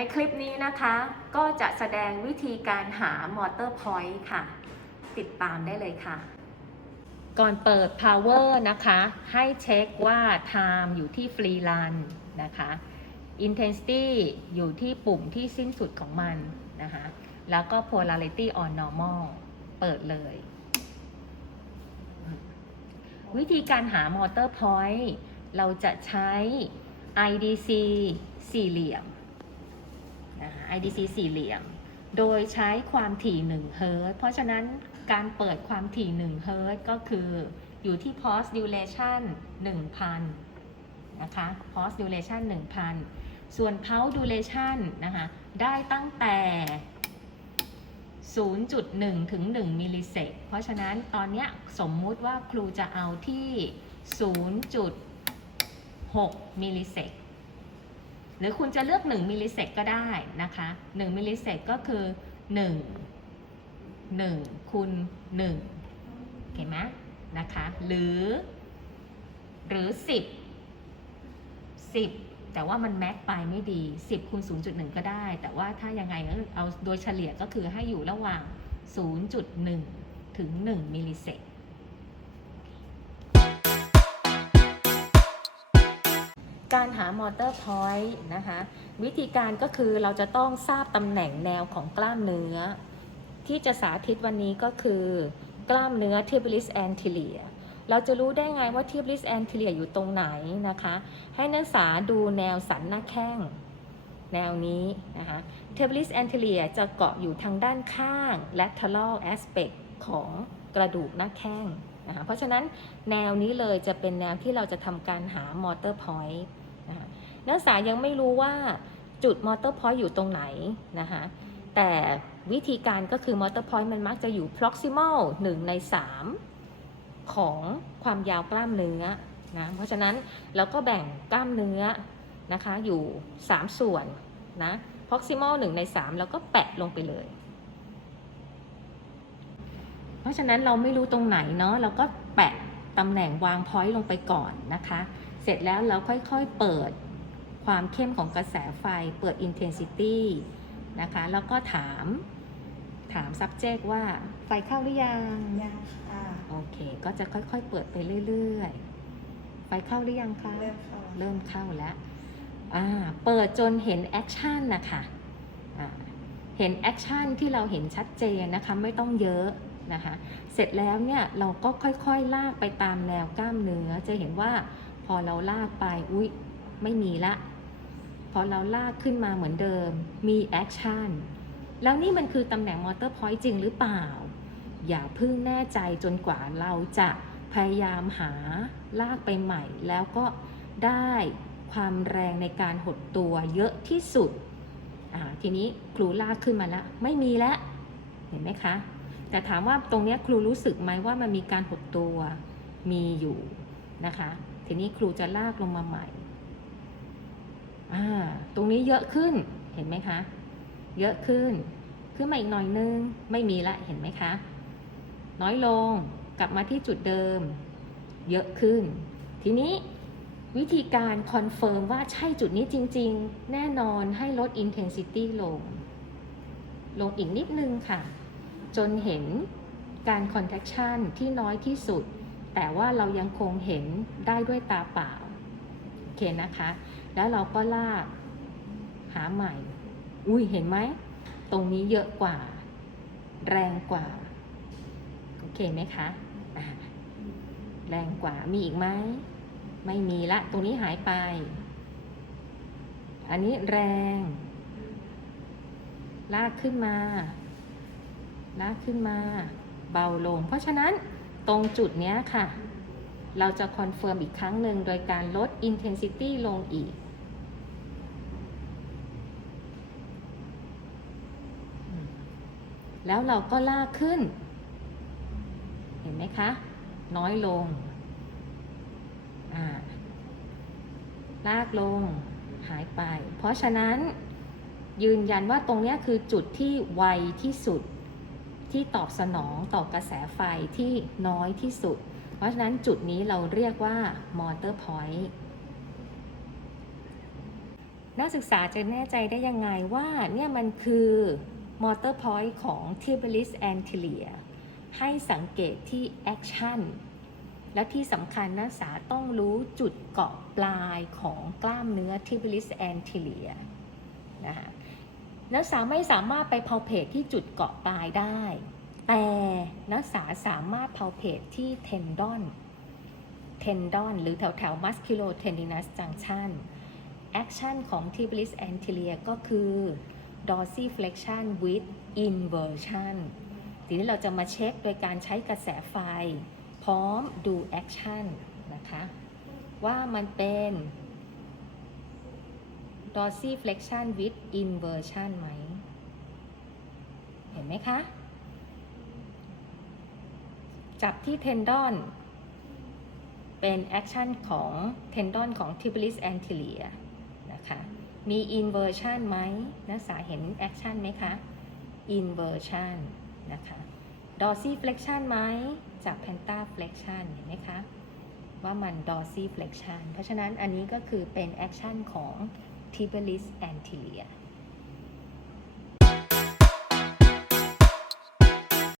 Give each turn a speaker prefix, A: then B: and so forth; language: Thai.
A: ในคลิปนี้นะคะก็จะแสดงวิธีการหามอเตอร์พอยต์ค่ะ ติดตามได้เลยค่ะ ก่อนเปิด power นะคะ ให้เช็คว่า time อยู่ที่ free run นะคะ intensity อยู่ที่ปุ่มที่สิ้นสุดของมันนะคะ แล้วก็ polarity on normal เปิดเลย วิธีการหามอเตอร์พอยต์เราจะใช้ IDC สี่เหลี่ยม นะคะ IDC สี่เหลี่ยม โดยใช้ความถี่1เฮิรตเพราะฉะนั้นการเปิดความถี่1เฮิรตก็คืออยู่ที่ pulse duration 1,000 นะคะ pulse duration 1,000 ส่วน pulse duration นะคะ ได้ตั้งแต่ 0.1 ถึง 1 มิลลิเซกเพราะฉะนั้นตอนนี้สมมุติว่าครูจะเอาที่ 0.6 มิลลิเซก หรือคุณจะเลือก 1 มิลลิเซกก็ได้นะคะ 1 มิลลิเซกก็คือ 1 1คูณ1เห็นไหมนะคะ หรือ หรือ 10 10 แต่ว่ามันแม็กไปไม่ดี 10คูณ0.1 ก็ได้ แต่ว่าถ้ายังไงก็เอาโดยเฉลี่ยก็คือให้อยู่ระหว่าง 0.1 ถึง 1 มิลลิเซก การหามอเตอร์พอยต์นะคะวิธีการก็คือเราจะต้องทราบตำแหน่งแนวของกล้ามเนื้อ ที่จะสาธิตวันนี้ก็คือกล้ามเนื้อ tibialis anterior เราจะรู้ได้ไงว่า tibialis anterior อยู่ตรงไหนนะคะ ให้นักศึกษาดูแนวสันหน้าแข้งแนวนี้นะคะ tibialis anterior จะเกาะอยู่ทางด้านข้าง lateral aspect ของกระดูกหน้าแข้ง นะคะเพราะฉะนั้นแนวนี้เลยจะเป็นแนวที่เราจะทำการหามอเตอร์พอยต์นะคะนักศึกษายังไม่รู้ว่าจุดมอเตอร์พอยต์อยู่ตรงไหนนะคะแต่วิธีการก็คือมอเตอร์พอยต์มันมักจะอยู่ proximal 1 ใน 3 ของความยาวกล้ามเนื้อนะเพราะฉะนั้นเราก็แบ่งกล้ามเนื้อนะคะอยู่ 3 ส่วนนะ proximal 1 ใน 3 แล้วก็แปะลงไปเลย ราะฉะนั้นเราไม่รู้ตรงไหนเนาะเราก็แปะตำแหน่งวางพอยต์ลงไปก่อนนะคะ เสร็จแล้วเราค่อยๆเปิดความเข้มของกระแสไฟเปิด intensity นะคะ แล้วก็ถามถาม subject ว่าไฟเข้าหรือยัง
B: ยังค่ะ
A: โอเค ก็จะค่อยๆ เปิดไปเรื่อยๆ ไฟเข้าหรือยังคะ
B: เริ่มเข้า
A: เริ่มเข้าแล้วอ่าเปิดจนเห็นแอคชั่นนะคะอ่าเห็นแอคชั่นที่เราเห็นชัดเจนนะคะ ไม่ต้องเยอะ นะคะ เสร็จแล้วเนี่ยเราก็ค่อยๆลากไปตามแนวกล้ามเนื้อ จะเห็นว่าพอเราลากไปอุ๊ยไม่มีละ พอเราลากขึ้นมาเหมือนเดิมมีแอคชั่นแล้วนี่มันคือตำแหน่งมอเตอร์พอยต์จริงหรือเปล่า อย่าพิ่งแน่ใจจนกว่าเราจะพยายามหาลากไปใหม่ แล้วก็ได้ความแรงในการหดตัวเยอะที่สุด ทีนี้ครูลากขึ้นมาแล้ว ไม่มีแล้ว เห็นไหมคะ แต่ถามว่าตรงนี้ครูรู้สึกไหมว่ามันมีการหดตัวมีอยู่นะคะ ทีนี้ครูจะลากลงมาใหม่อ่าตรงนี้เยอะขึ้นเห็นไหมคะ เยอะขึ้นขึ้นมาอีกหน่อยนึงไม่มีละเห็นไหมคะ น้อยลงกลับมาที่จุดเดิม เยอะขึ้น ทีนี้วิธีการคอนเฟิร์มว่าใช่จุดนี้จริง ๆ แน่นอนให้ลด intensity ลง ลงอีกนิดนึงค่ะ จนเห็นการ contraction ที่น้อยที่สุด แต่ว่าเรายังคงเห็นได้ด้วยตาเปล่าโอเคนะคะ แล้วเราก็ลากหาใหม่ อุ้ยเห็นไหม ตรงนี้เยอะกว่า แรงกว่า โอเคไหมคะ แรงกว่ามีอีกไหม ไม่มีละ ตรงนี้หายไป อันนี้แรง ลากขึ้นมา ลากขึ้นมาเบาลง เพราะฉะนั้นตรงจุดเนี้ยค่ะ เราจะคอนเฟิร์มอีกครั้งหนึ่งโดยการลด intensity ลงอีกแล้วเราก็ลากขึ้น เห็นไหมคะ น้อยลง ลากลง หายไป เพราะฉะนั้นยืนยันว่าตรงนี้คือจุดที่ไวที่สุด ที่ตอบสนองต่อกระแสไฟที่น้อยที่สุด เพราะฉะนั้นจุดนี้เราเรียกว่ามอเตอร์พอยต์นักศึกษาจะแน่ใจได้ยังไงว่าเนี่ยมันคือมอเตอร์พอยต์ของ Tiberis Antilia ให้สังเกตที่แอคชั่นและที่สำคัญนักศึกษาต้องรู้จุดเกาะปลายของกล้ามเนื้อ Tiberis Antilia นะคะ นักศึกษาไม่สามารถไปพาเพจที่จุดเกาะปลายได้ แต่นักศึกษาสามารถพาเพจที่เทนดอนเทนดอนหรือแถวแถว musculotendinous junction แอคชั่นของ Tibialis anterior ก็คือ dorsiflexion with inversion ทีนี้เราจะมาเช็คโดยการใช้กระแสไฟ พร้อมดูแอคชั่นนะคะ ว่ามันเป็น dorsiflexion with inversion ไหม เห็นไหมคะ จับที่เทนดอนเป็นแอคชั่นของเทนดอนของ Tibialis anterior นะคะ มี inversion ไหม นักศึกษาเห็นแอคชั่นไหมคะ inversion นะคะ dorsiflexion ไหม จาก pentaflexion เห็นไหมคะว่ามัน dorsiflexion เพราะฉะนั้นอันนี้ก็คือเป็นแอคชั่นของ Tibialis anterior